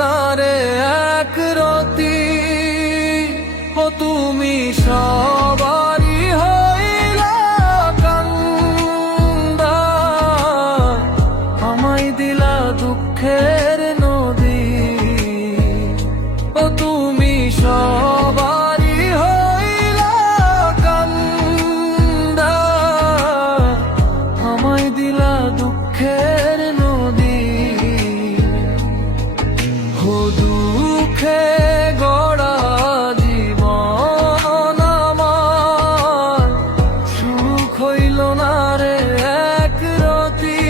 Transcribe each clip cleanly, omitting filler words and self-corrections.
না রে এক রতি, ও তুমি সবারই হইলা কান্দা, আমায় দিলা দুঃখের নদী। ও তুমি সবারই হইলা কান্দা, আমায় দিলা দুঃখের নদী। ও দুঃখে গড়া জীবন আমার, সুখ হইল না রে এক রতি।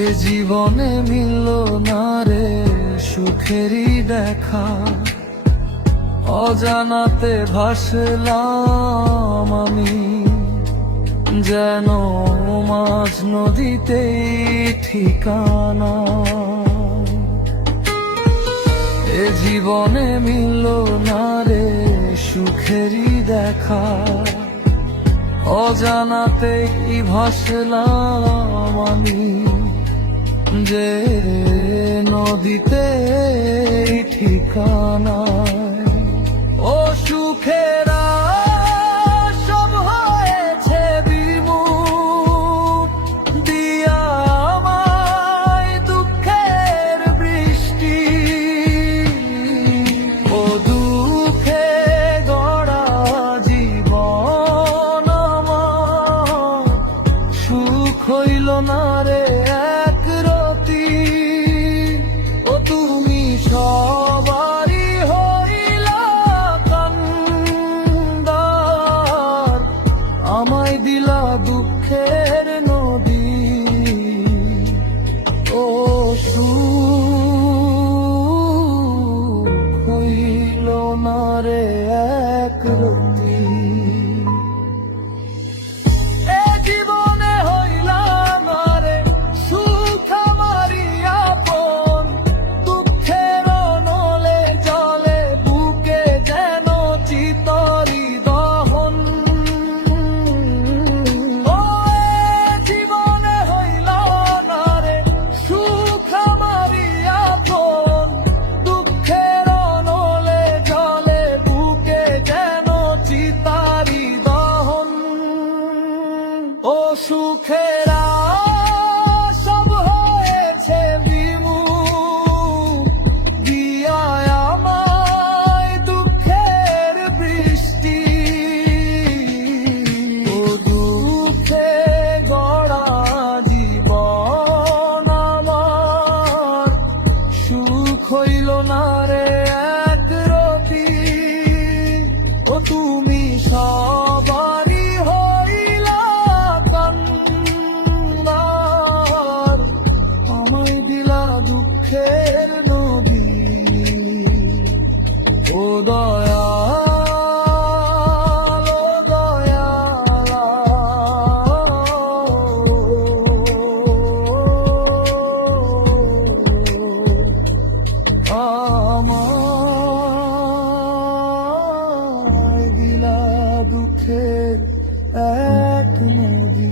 এ জীবনে মিলল না রে সুখেরই দেখা, অজানাতে ভাসলাম আমি যেন মাঝ নদীতেই ঠিকানা। এ জীবনে মিলল না রে সুখেরই দেখা, অজানাতে কি ভাসলাম আমি যে নদীতে ঠিকানা। ও সুখেরা সব হয়েছে বিমুখ, দিয়া আমায় দুঃখের বৃষ্টি। ও দুঃখে গড়া জীবন আমার, সুখ হইল না রে এক রতি। ও তুমি সবারই হইলা কান্দার, আমায় দিলা দুঃখের নদী। ও সুখ হইল না রে এক রতি। এ জীবনে হইলাম না রে সুখ আমারই আপন, দুঃখের নলে জলে বুকে যেন চিতরি দহন। ও জীবনে হইলাম না রে সুখ আমারই আপন, দুঃখের নলে জলে বুকে যেন চিতারি দহন। ও সুখেরা সব হয়েছে বিমুখ, দিয়া আমায় দুঃখের বৃষ্টি। ও দুঃখে গড়া জীবন আমার, সুখ হইল না রে এক রতি। ও তুমি সবারই হইলা কান্দার, আমায় দিলা দুঃখের নদী। ও দয়াল, ও দয়াল, আমায় দিলা দুঃখের এক নদী।